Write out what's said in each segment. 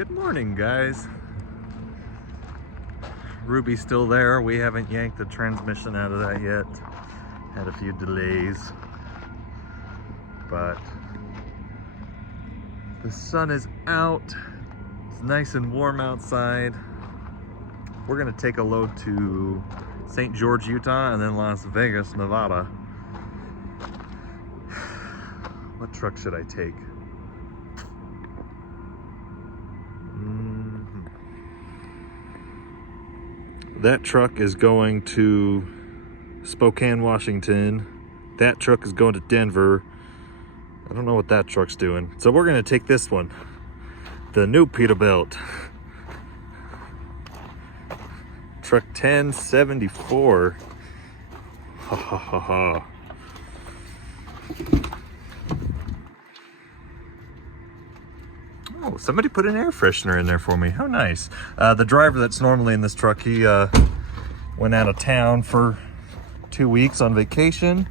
Good morning, guys. Ruby's still there. We haven't yanked the transmission out of that yet. Had a few delays, but the sun is out. It's nice and warm outside. We're gonna take a load to St. George, Utah, and then Las Vegas, Nevada. What truck should I take? That truck is going to Spokane, Washington. That truck is going to Denver. I don't know what that truck's doing. So we're gonna take this one, the new Peterbilt. Truck 1074. Ha ha ha ha. Oh, somebody put an air freshener in there for me. How nice. The driver that's normally in this truck, he went out of town for 2 weeks on vacation.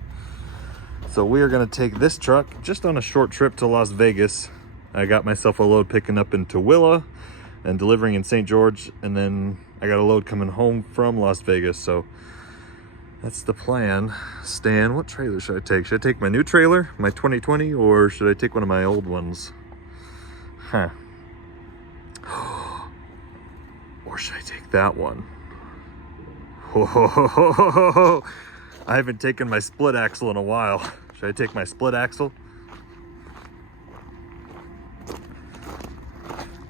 So we are gonna take this truck just on a short trip to Las Vegas. I got myself a load picking up in Tooele and delivering in St. George, and then I got a load coming home from Las Vegas. So that's the plan. Stan, what trailer should I take? Should I take my new trailer, my 2020, or should I take one of my old ones? Huh. Or should I take that one? Whoa. I haven't taken my split axle in a while. Should I take my split axle?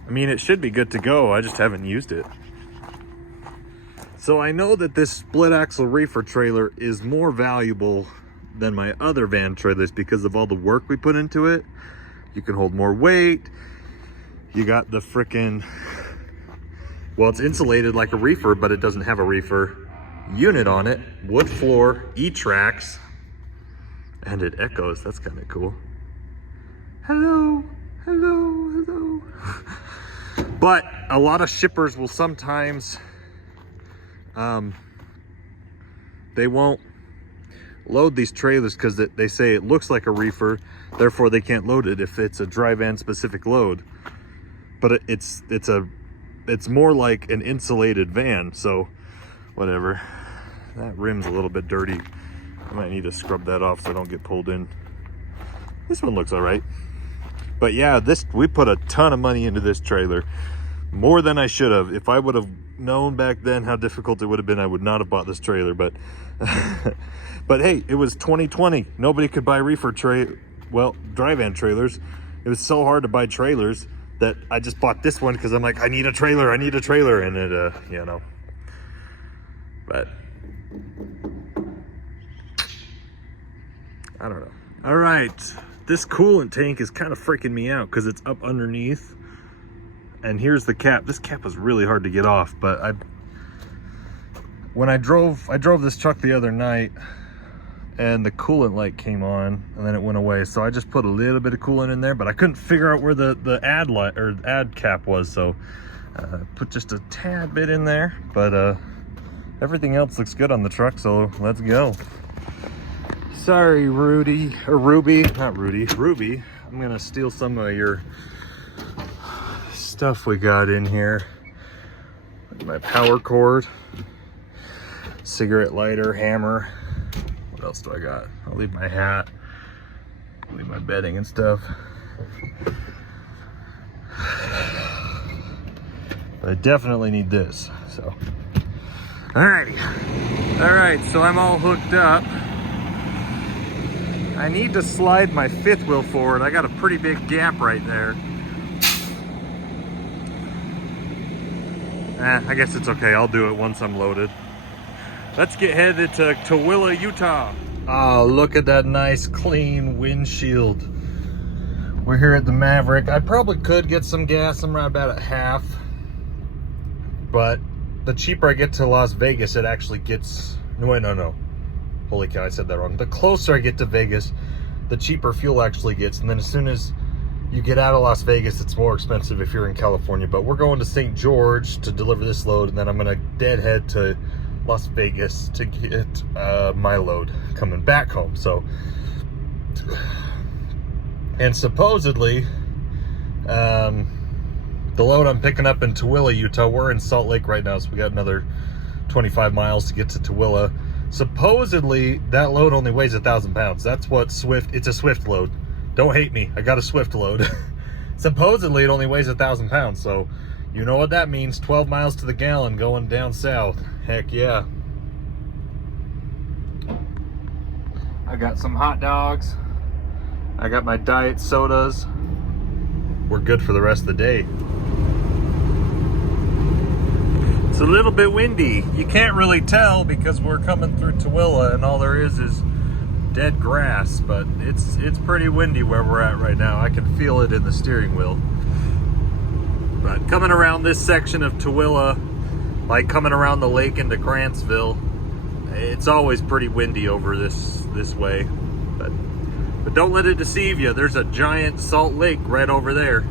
I mean, it should be good to go. I just haven't used it. So I know that this split axle reefer trailer is more valuable than my other van trailers because of all the work we put into it. You can hold more weight. You got the frickin', well, it's insulated like a reefer, but it doesn't have a reefer unit on it. Wood floor, E-Tracks, and it echoes. That's kind of cool. Hello, hello, hello. But a lot of shippers will sometimes, they won't load these trailers because they say it looks like a reefer, therefore they can't load it if it's a dry van specific load. But it's more like an insulated van, so whatever. That rim's a little bit dirty. I might need to scrub that off so I don't get pulled in. This one looks all right. But yeah, we put a ton of money into this trailer. More than I should have. If I would have known back then how difficult it would have been, I would not have bought this trailer. But but hey, it was 2020. Nobody could buy dry van trailers. It was so hard to buy trailers that I just bought this one because I'm like, I need a trailer, and it, you know. But I don't know. All right, this coolant tank is kind of freaking me out because it's up underneath, and here's the cap. This cap is really hard to get off, but when I drove this truck the other night, and the coolant light came on and then it went away, so I just put a little bit of coolant in there, but I couldn't figure out where the ad cap was, so put just a tad bit in there. But everything else looks good on the truck, so let's go. Sorry, Ruby. I'm gonna steal some of your stuff we got in here. My power cord, cigarette lighter, hammer. What else do I got? I'll leave my hat, leave my bedding and stuff. But I definitely need this, so. Alrighty. All right, so I'm all hooked up. I need to slide my fifth wheel forward. I got a pretty big gap right there. I guess it's okay. I'll do it once I'm loaded. Let's get headed to Tooele, Utah. Oh, look at that nice clean windshield. We're here at the Maverick. I probably could get some gas. I'm right about at half. But the cheaper I get to Las Vegas, it actually gets... No. Holy cow, I said that wrong. The closer I get to Vegas, the cheaper fuel actually gets. And then as soon as you get out of Las Vegas, it's more expensive if you're in California. But we're going to St. George to deliver this load, and then I'm going to deadhead to Las Vegas to get my load coming back home. So, and supposedly the The load I'm picking up in Tooele, Utah, we're in Salt Lake right now, so we got another 25 miles to get to Tooele. Supposedly, that load only weighs 1,000 pounds. That's what Swift, it's a Swift load. Don't hate me, I got a Swift load. Supposedly, it only weighs 1,000 pounds, so you know what that means, 12 miles to the gallon going down south. Heck yeah. I got some hot dogs. I got my diet sodas. We're good for the rest of the day. It's a little bit windy. You can't really tell because we're coming through Tooele and all there is dead grass, but it's pretty windy where we're at right now. I can feel it in the steering wheel. But coming around this section of Tooele, like coming around the lake into Grantsville, it's always pretty windy over this way. But don't let it deceive you. There's a giant Salt Lake right over there.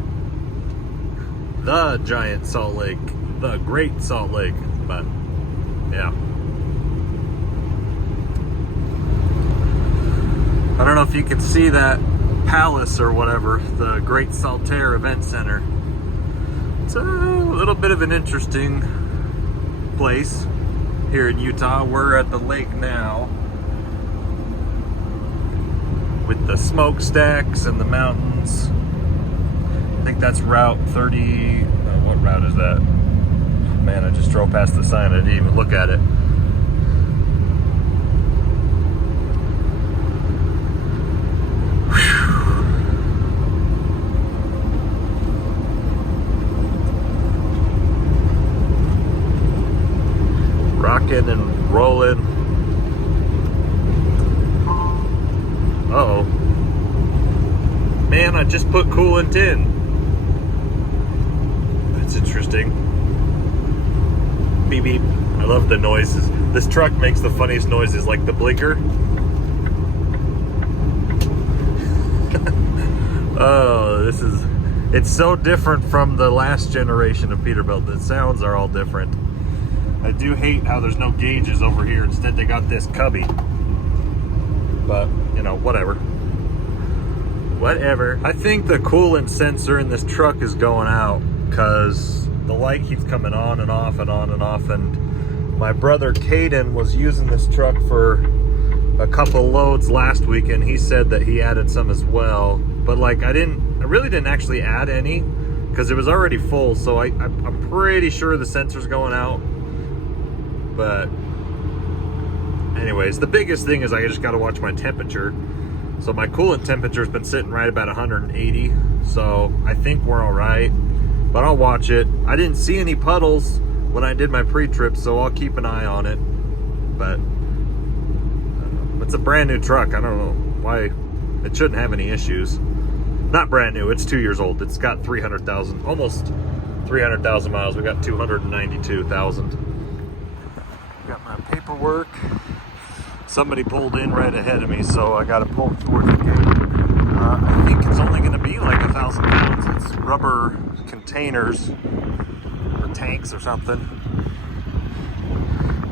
The giant Salt Lake. The Great Salt Lake. But, yeah. I don't know if you can see that palace or whatever, the Great Saltaire Event Center. It's a little bit of an interesting place here in Utah. We're at the lake now with the smokestacks and the mountains. I think that's Route 30. What route is that? Man, I just drove past the sign. I didn't even look at it. Rocking and rolling. Uh-oh. Man, I just put coolant in. That's interesting. Beep beep. I love the noises. This truck makes the funniest noises, like the blinker. Oh, it's so different from the last generation of Peterbilt. The sounds are all different. I do hate how there's no gauges over here. Instead, they got this cubby. But, you know, whatever. Whatever. I think the coolant sensor in this truck is going out because the light keeps coming on and off and on and off. And my brother Caden was using this truck for a couple loads last week, and he said that he added some as well. But like, I really didn't actually add any because it was already full. So I'm pretty sure the sensor's going out. But anyways, the biggest thing is I just got to watch my temperature. So my coolant temperature has been sitting right about 180. So I think we're all right, but I'll watch it. I didn't see any puddles when I did my pre-trip, so I'll keep an eye on it. But it's a brand new truck. I don't know why it shouldn't have any issues. Not brand new, it's 2 years old. It's got 300,000, almost 300,000 miles. We got 292,000. Got my paperwork. Somebody pulled in right ahead of me, so I got to pull towards the gate. I think it's only going to be like 1,000 pounds. It's rubber containers or tanks or something.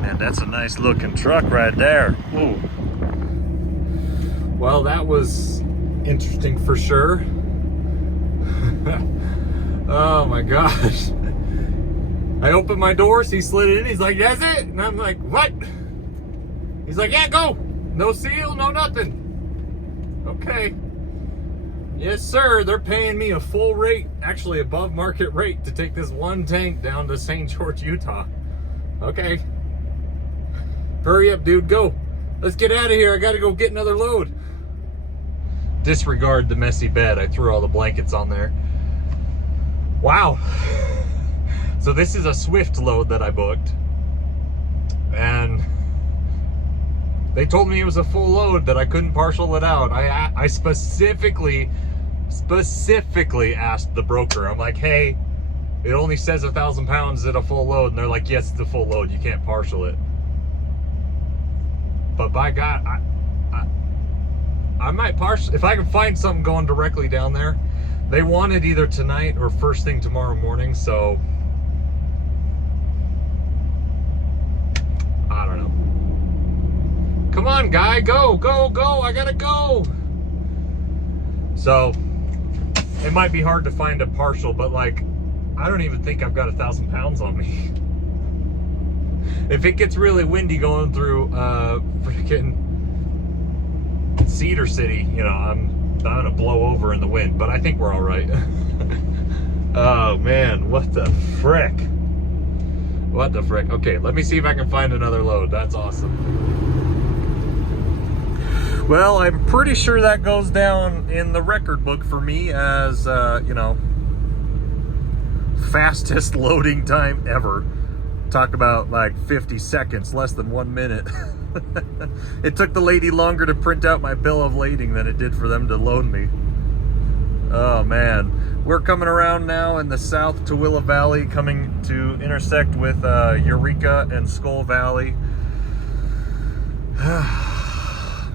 And that's a nice looking truck right there. Ooh. Well, that was interesting for sure. Oh my gosh. I opened my doors, he slid in, he's like, that's it? And I'm like, what? He's like, yeah, go. No seal, no nothing. Okay. Yes, sir, they're paying me a full rate, actually above market rate, to take this one tank down to St. George, Utah. Okay. Hurry up, dude, go. Let's get out of here, I gotta go get another load. Disregard the messy bed, I threw all the blankets on there. Wow. So this is a Swift load that I booked, and they told me it was a full load, that I couldn't partial it out. I specifically asked the broker. I'm like, hey, it only says 1,000 pounds at a full load, and they're like, yes, it's a full load. You can't partial it. But by God, I might partial if I can find something going directly down there. They want it either tonight or first thing tomorrow morning, so I don't know. Come on, guy, go, go, go, I gotta go. So, it might be hard to find a partial, but like, I don't even think I've got 1,000 pounds on me. If it gets really windy going through freaking Cedar City, you know, I'm gonna blow over in the wind, but I think we're all right. Oh man, what the frick? What the frick? Okay, let me see if I can find another load. That's awesome. Well, I'm pretty sure that goes down in the record book for me as, you know, fastest loading time ever. Talk about like 50 seconds, less than 1 minute. It took the lady longer to print out my bill of lading than it did for them to load me. Oh man, we're coming around now in the South Tooele Valley, coming to intersect with Eureka and Skull Valley.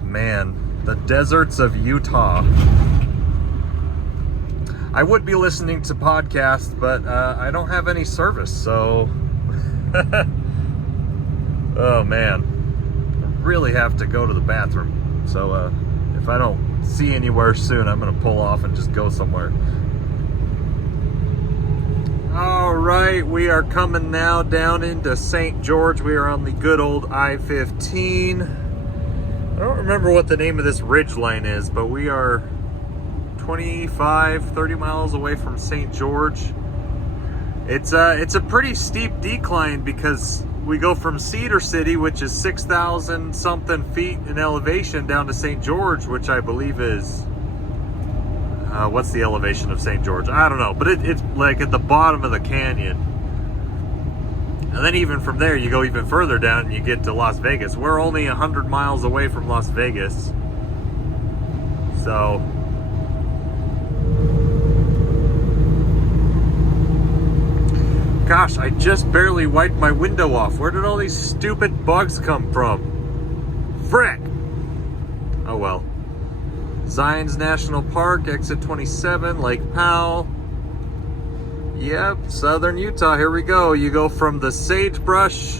Man, the deserts of Utah. I would be listening to podcasts, but I don't have any service, so oh man, I really have to go to the bathroom. So if I don't see anywhere soon, I'm gonna pull off and just go somewhere. All right, we are coming now down into St. George. We are on the good old I-15. I don't remember what the name of this ridge line is, but we are 25, 30 miles away from St. George. It's a pretty steep decline because we go from Cedar City, which is 6,000 something feet in elevation, down to St. George, which I believe is, what's the elevation of St. George? I don't know, but it's like at the bottom of the canyon. And then even from there, you go even further down and you get to Las Vegas. We're only 100 miles away from Las Vegas. So gosh, I just barely wiped my window off. Where did all these stupid bugs come from? Frick! Oh well. Zions National Park, exit 27, Lake Powell. Yep, southern Utah, here we go. You go from the sagebrush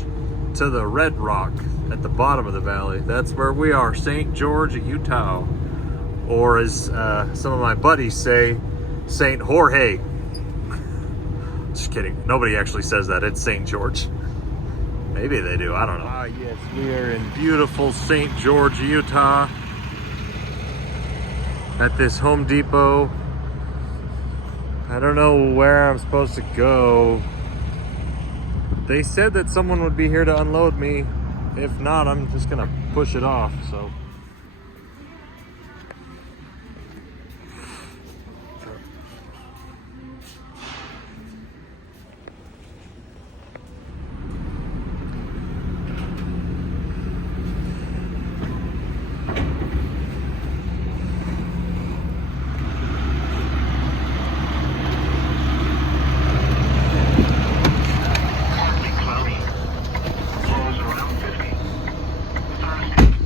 to the red rock at the bottom of the valley. That's where we are, St. George, Utah. Or as some of my buddies say, St. Jorge. Just kidding. Nobody actually says that. It's St. George. Maybe they do. I don't know. Ah, yes. We are in beautiful St. George, Utah. At this Home Depot. I don't know where I'm supposed to go. They said that someone would be here to unload me. If not, I'm just going to push it off. So.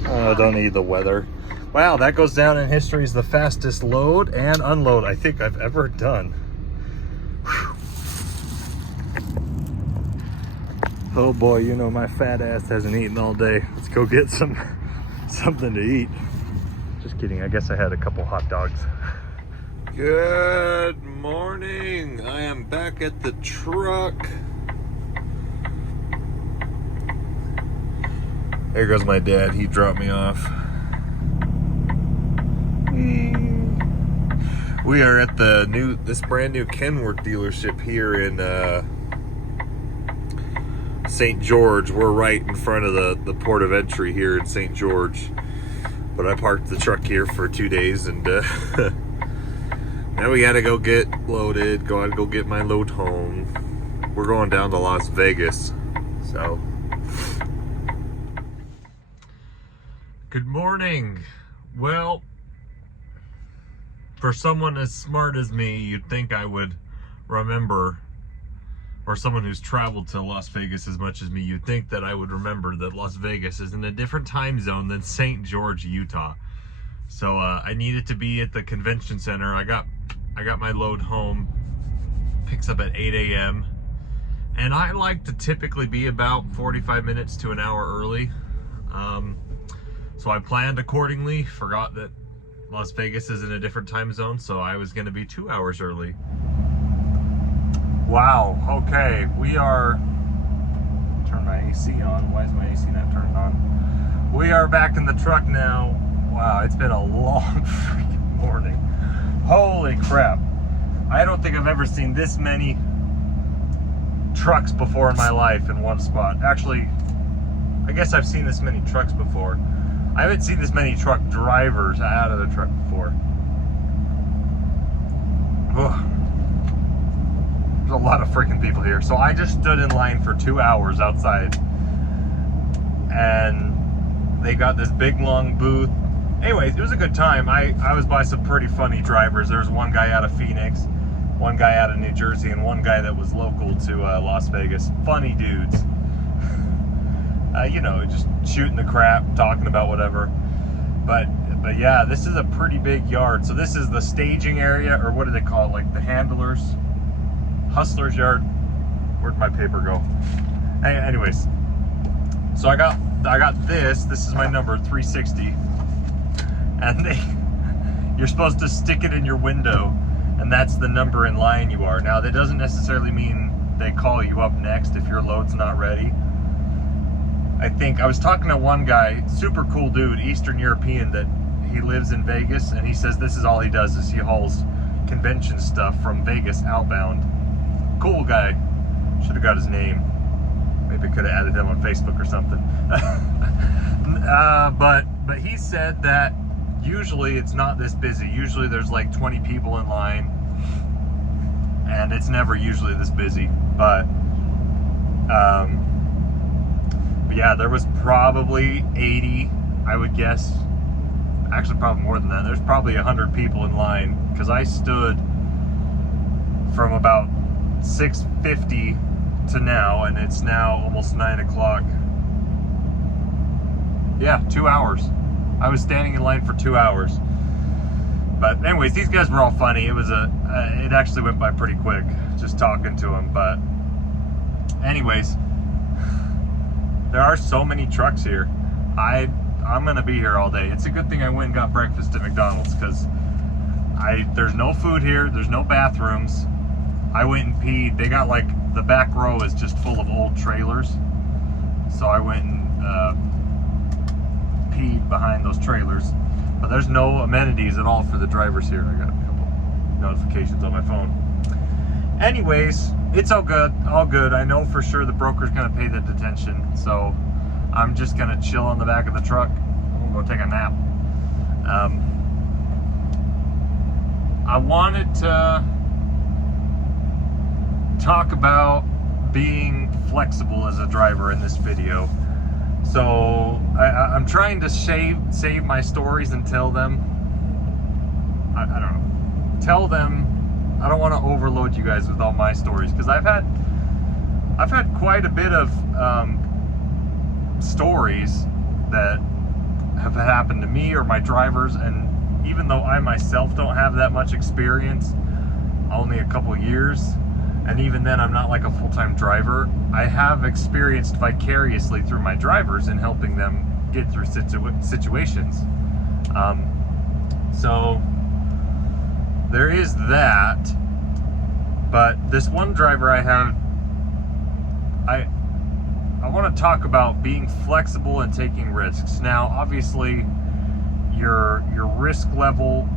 I don't need the weather. Wow, that goes down in history as the fastest load and unload I think I've ever done. Whew. Oh boy, you know my fat ass hasn't eaten all day. Let's go get something to eat. Just kidding, I guess I had a couple hot dogs. Good morning. I am back at the truck. There goes my dad. He dropped me off. We are at this brand new Kenworth dealership here in St. George. We're right in front of the port of entry here in St. George. But I parked the truck here for 2 days, and now we gotta go get loaded. Gotta go get my load home. We're going down to Las Vegas, so. Good morning. Well, for someone as smart as me, you'd think I would remember, or someone who's traveled to Las Vegas as much as me, you'd think that I would remember that Las Vegas is in a different time zone than St. George, Utah. So I needed to be at the convention center. I got my load home, picks up at 8 a.m. And I like to typically be about 45 minutes to an hour early. So I planned accordingly, forgot that Las Vegas is in a different time zone, so I was gonna be 2 hours early. Wow, okay, we are, turn my AC on. Why is my AC not turned on? We are back in the truck now. Wow, it's been a long freaking morning. Holy crap. I don't think I've ever seen this many trucks before in my life in one spot. Actually, I guess I've seen this many trucks before. I haven't seen this many truck drivers out of the truck before. Ugh. There's a lot of freaking people here. So I just stood in line for 2 hours outside, and they got this big long booth. Anyways, it was a good time. I was by some pretty funny drivers. There was one guy out of Phoenix, one guy out of New Jersey, and one guy that was local to Las Vegas. Funny dudes. You know, just shooting the crap, talking about whatever. But yeah, this is a pretty big yard. So this is the staging area, or what do they call it? Like the handlers, hustlers yard. Where'd my paper go? Anyways, so I got this. This is my number, 360. And you're supposed to stick it in your window, and that's the number in line you are. Now, that doesn't necessarily mean they call you up next if your load's not ready. I think I was talking to one guy, super cool dude, Eastern European, that he lives in Vegas, and he says this is all he does is he hauls convention stuff from Vegas outbound. Cool guy. Should have got his name. Maybe could have added him on Facebook or something. But he said that usually it's not this busy. Usually there's like 20 people in line, and it's never usually this busy. But yeah, there was probably 80, I would guess. Actually, probably more than that. There's probably 100 people in line, because I stood from about 6:50 to now, and it's now almost 9 o'clock. Yeah, 2 hours. I was standing in line for 2 hours. But anyways, these guys were all funny. It was it actually went by pretty quick, just talking to them. But anyways, there are so many trucks here. I'm gonna be here all day. It's a good thing I went and got breakfast at McDonald's, because there's no food here, there's no bathrooms. I went and peed. They got, like, the back row is just full of old trailers. So I went and peed behind those trailers. But there's no amenities at all for the drivers here. I got a couple notifications on my phone. Anyways, it's all good, all good. I know for sure the broker's gonna pay the detention, so I'm just gonna chill on the back of the truck. I'm gonna go take a nap. I wanted to talk about being flexible as a driver in this video. So I'm trying to save my stories and tell them. I don't know. Tell them. I don't want to overload you guys with all my stories, because I've had quite a bit of stories that have happened to me or my drivers, and even though I myself don't have that much experience, only a couple years, and even then I'm not like a full-time driver, I have experienced vicariously through my drivers in helping them get through situations. So there is that. But this one driver I have, I want to talk about being flexible and taking risks. Now, obviously, your risk level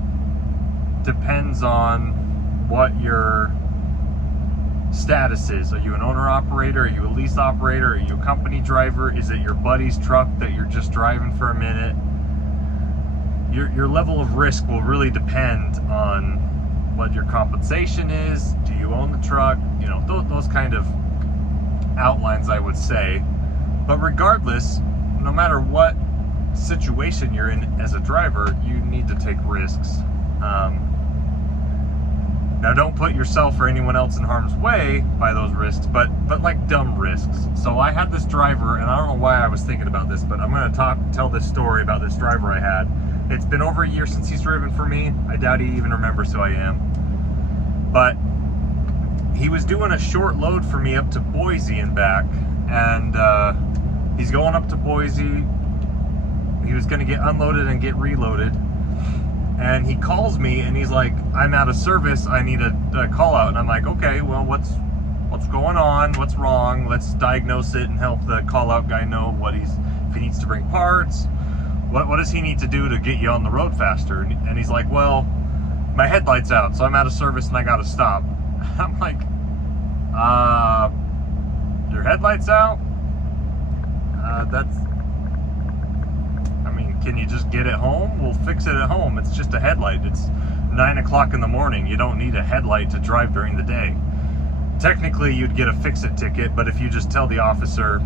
depends on what your status is. Are you an owner-operator? Are you a lease operator? Are you a company driver? Is it your buddy's truck that you're just driving for a minute? Your level of risk will really depend on what your compensation is. Do you own the truck? You know, those kind of outlines, I would say. But regardless, no matter what situation you're in as a driver, you need to take risks. Now, don't put yourself or anyone else in harm's way by those risks, but like dumb risks. So I had this driver, and I don't know why I was thinking about this, but I'm going to tell this story about this driver I had. It's been over a year since he's driven for me. I doubt he even remembers who I am. But he was doing a short load for me up to Boise and back, and he's going up to Boise. He was going to get unloaded and get reloaded. And he calls me and he's like, I'm out of service, I need a call out. And I'm like, okay, well, what's going on, what's wrong, let's diagnose it and help the call-out guy know if he needs to bring parts, what does he need to do to get you on the road faster. And he's like, well, my headlight's out, so I'm out of service and I gotta stop. I'm like, your headlight's out? I mean, can you just get it home? We'll fix it at home. It's just a headlight. It's 9 o'clock in the morning. You don't need a headlight to drive during the day. Technically, you'd get a fix-it ticket, but if you just tell the officer,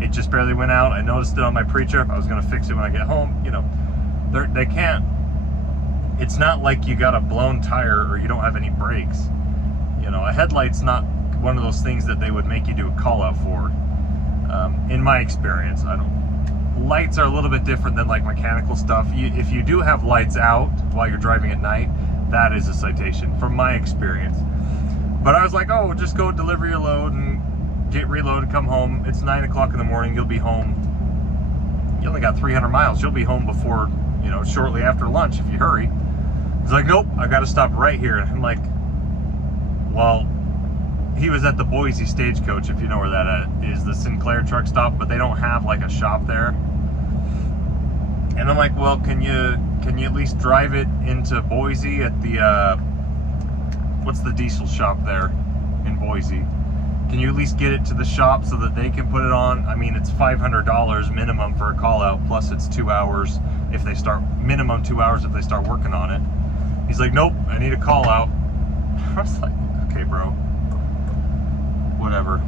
it just barely went out, I noticed it on my pre-trip, I was gonna fix it when I get home, you know, they can't, it's not like you got a blown tire or you don't have any brakes. You know, a headlight's not one of those things that they would make you do a call out for. In my experience, lights are a little bit different than like mechanical stuff. If you do have lights out while you're driving at night, that is a citation from my experience. But I was like, oh, just go deliver your load and get reloaded, come home. It's 9 o'clock in the morning, you'll be home. You only got 300 miles. You'll be home before, you know, shortly after lunch if you hurry. He's like, nope, I got to stop right here. And I'm like, well, he was at the Boise Stagecoach, if you know where that is, the Sinclair truck stop, but they don't have like a shop there. And I'm like, well, can you at least drive it into Boise at the, what's the diesel shop there in Boise? Can you at least get it to the shop so that they can put it on? I mean, it's $500 minimum for a call out, plus it's 2 hours if they start, minimum 2 hours if they start working on it. He's like, nope, I need a call out. I was like, okay, bro, whatever.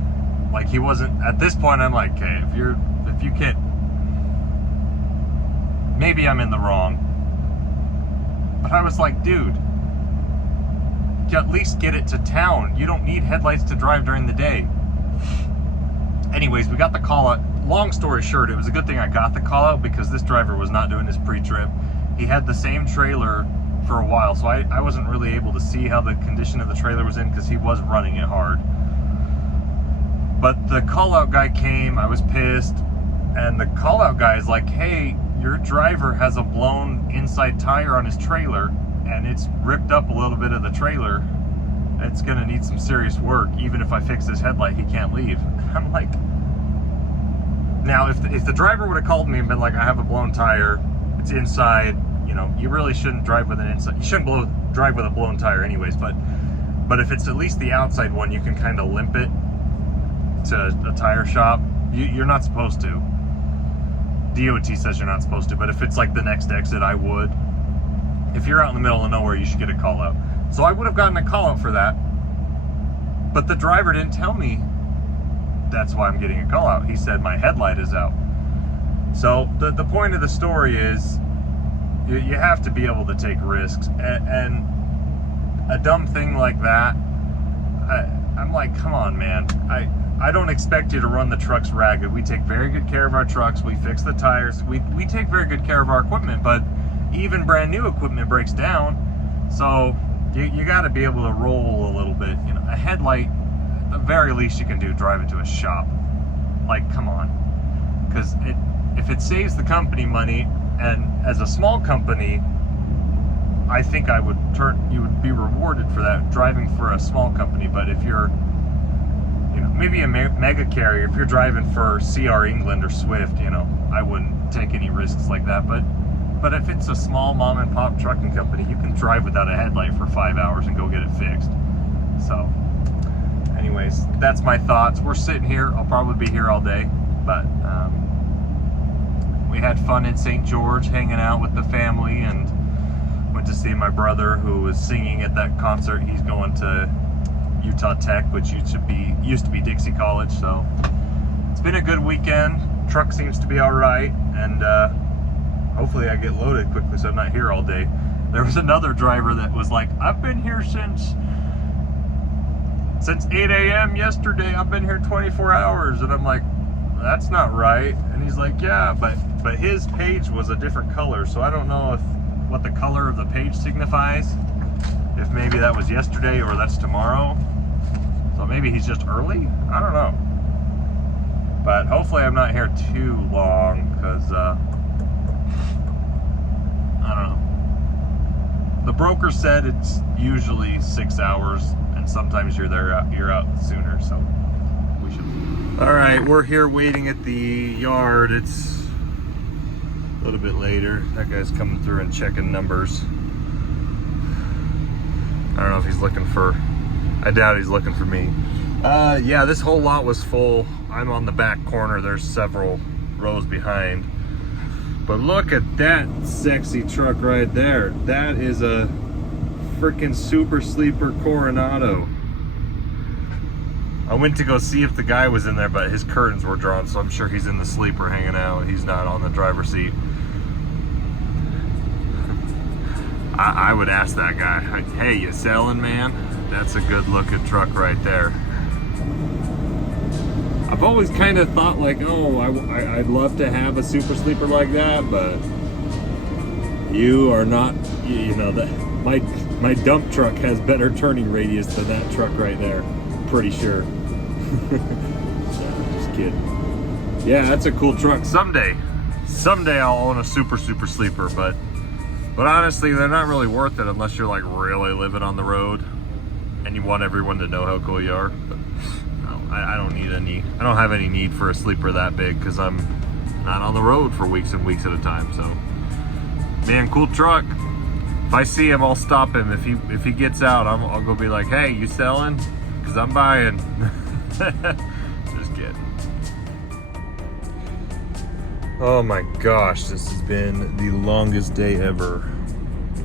Like, he wasn't, at this point, I'm like, okay, if you can't, maybe I'm in the wrong. But I was like, dude, at least get it to town. You don't need headlights to drive during the day. Anyways, we got the call out. Long story short, it was a good thing I got the call out because this driver was not doing his pre-trip. He had the same trailer for a while, so I wasn't really able to see how the condition of the trailer was in because he was running it hard. But the call out guy came, I was pissed, and the call out guy is like, hey, your driver has a blown inside tire on his trailer and it's ripped up a little bit of the trailer. It's gonna need some serious work. Even if I fix this headlight, he can't leave. I'm like, now if the driver would have called me and been like, I have a blown tire, it's inside, you know, you really shouldn't drive with an inside, you shouldn't drive with a blown tire anyways, but if it's at least the outside one, you can kind of limp it to a tire shop. You're not supposed to. DOT says you're not supposed to, but if it's like the next exit, I would. If you're out in the middle of nowhere, you should get a call out. So I would have gotten a call out for that, but the driver didn't tell me that's why I'm getting a call out. He said my headlight is out. So the point of the story is you have to be able to take risks, and a dumb thing like that, I'm like, come on, man. I don't expect you to run the trucks ragged. We take very good care of our trucks. We fix the tires. We take very good care of our equipment, but even brand new equipment breaks down. So you got to be able to roll a little bit. You know, a headlight, the very least you can do, drive it to a shop. Like, come on. Because if it saves the company money, and as a small company, I think you would be rewarded for that, driving for a small company. But if you're, you know, maybe a mega carrier, if you're driving for CR England or Swift, you know, I wouldn't take any risks like that. But if it's a small mom and pop trucking company, you can drive without a headlight for 5 hours and go get it fixed. So anyways, that's my thoughts. We're sitting here, I'll probably be here all day, but we had fun in St. George hanging out with the family, and went to see my brother who was singing at that concert. He's going to Utah Tech, which used to be Dixie College. So it's been a good weekend. Truck seems to be all right, and hopefully I get loaded quickly so I'm not here all day. There was another driver that was like, I've been here since 8 a.m. yesterday. I've been here 24 hours. And I'm like, that's not right. And he's like, yeah, but his page was a different color. So I don't know what the color of the page signifies. If maybe that was yesterday or that's tomorrow. So maybe he's just early? I don't know. But hopefully I'm not here too long, because I don't know. The broker said it's usually 6 hours, and sometimes you're out sooner, so we should. All right, we're here waiting at the yard. It's a little bit later. That guy's coming through and checking numbers. I don't know if he's looking for, I doubt he's looking for me. Yeah, this whole lot was full. I'm on the back corner. There's several rows behind. But look at that sexy truck right there. That is a freaking Super Sleeper Coronado. I went to go see if the guy was in there, but his curtains were drawn, so I'm sure he's in the sleeper hanging out. He's not on the driver's seat. I would ask that guy, hey, you selling, man? That's a good looking truck right there. I've always kind of thought like, oh, I'd love to have a Super Sleeper like that, but you are not, you know, that my dump truck has better turning radius than that truck right there. Pretty sure. Just kidding. Yeah, that's a cool truck. Someday I'll own a Super Sleeper, but honestly, they're not really worth it unless you're like really living on the road and you want everyone to know how cool you are. But no, I don't have any need for a sleeper that big because I'm not on the road for weeks and weeks at a time. So, man, cool truck. If I see him, I'll stop him. If he gets out, I'll go be like, hey, you selling? Because I'm buying. Just kidding. Oh my gosh, this has been the longest day ever.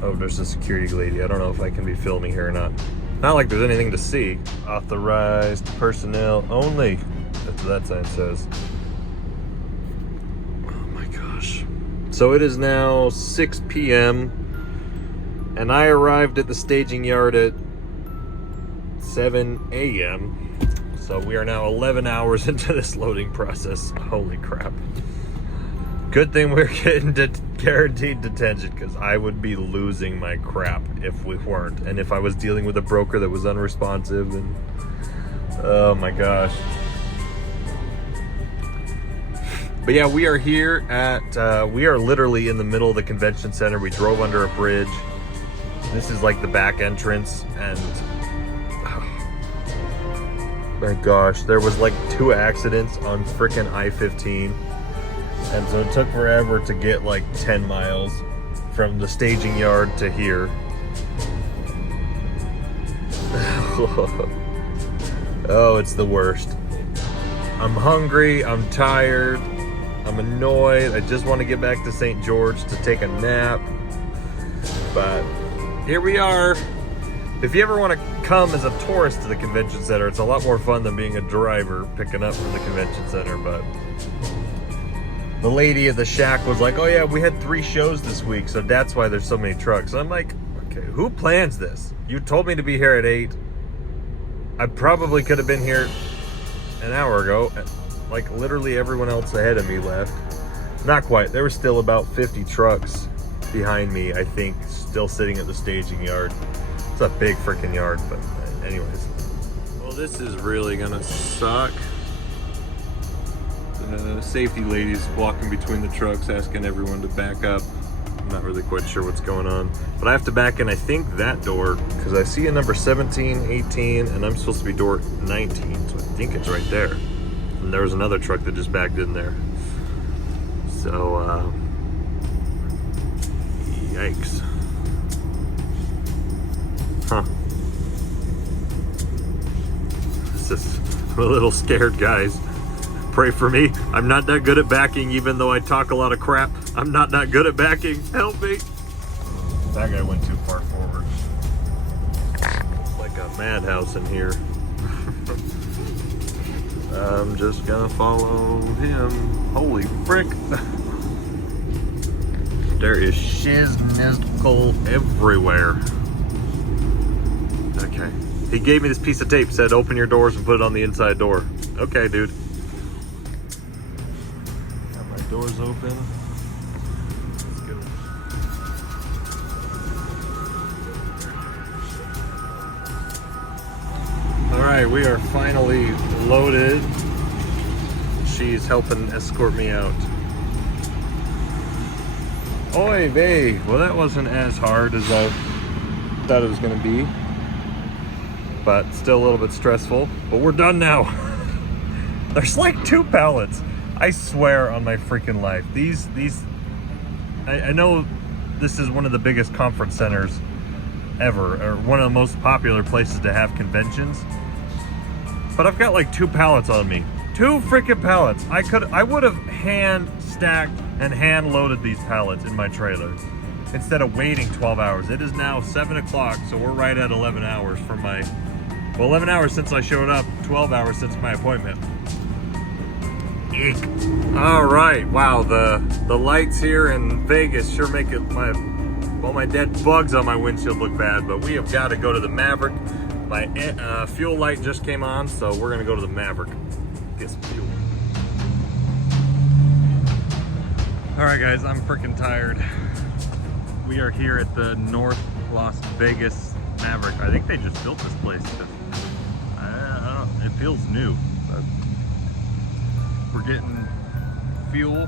Oh, there's a security lady. I don't know if I can be filming here or not. Not like there's anything to see. Authorized personnel only. That's what that sign says. Oh my gosh. So it is now 6 p.m. and I arrived at the staging yard at 7 a.m. So we are now 11 hours into this loading process. Holy crap. Good thing we're getting guaranteed detention, because I would be losing my crap if we weren't. And if I was dealing with a broker that was unresponsive, and oh my gosh. But yeah, we are here at, we are literally in the middle of the convention center. We drove under a bridge. This is like the back entrance, and oh my gosh, there was like 2 accidents on frickin' I-15. And so it took forever to get like 10 miles from the staging yard to here. Oh, it's the worst. I'm hungry, I'm tired, I'm annoyed. I just want to get back to St. George to take a nap. But here we are. If you ever want to come as a tourist to the convention center, it's a lot more fun than being a driver picking up from the convention center. But the lady at the shack was like, oh yeah, we had 3 shows this week, so that's why there's so many trucks. I'm like, okay, who plans this? You told me to be here at 8. I probably could have been here an hour ago. Like literally everyone else ahead of me left. Not quite. There were still about 50 trucks behind me, I think, still sitting at the staging yard. It's a big freaking yard, but anyways. Well, this is really gonna suck. The safety lady's walking between the trucks asking everyone to back up. I'm not really quite sure what's going on, but I have to back in, I think, that door, because I see a number 17, 18, and I'm supposed to be door 19, so I think it's right there. And there was another truck that just backed in there. So, yikes. Huh. I'm a little scared, guys. Pray for me. I'm not that good at backing, even though I talk a lot of crap. I'm not that good at backing. Help me. That guy went too far forward. It's like a madhouse in here. I'm just gonna follow him. Holy frick. There is shiznizkle everywhere. Okay. He gave me this piece of tape, said open your doors and put it on the inside door. Okay, dude. Got my doors open. Let's go. Alright, we are finally loaded. She's helping escort me out. Oy vey. Well, that wasn't as hard as I thought it was going to be. but still a little bit stressful. But we're done now. There's like 2 pallets. I swear on my freaking life. I know this is one of the biggest conference centers ever, or one of the most popular places to have conventions. But I've got like 2 pallets on me. 2 freaking pallets. I would have hand stacked and hand loaded these pallets in my trailer instead of waiting 12 hours. It is now 7 o'clock, so we're right at 11 hours from my, well, 11 hours since I showed up, 12 hours since my appointment. Eek. All right, wow, the lights here in Vegas sure make it my dead bugs on my windshield look bad, but we have got to go to the Maverick. My fuel light just came on, so we're gonna go to the Maverick, get some fuel. All right, guys, I'm freaking tired. We are here at the North Las Vegas Maverick. I think they just built this place. I don't, it feels new, but we're getting fuel,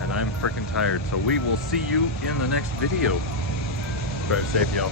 and I'm freaking tired. So we will see you in the next video. Drive safe, y'all.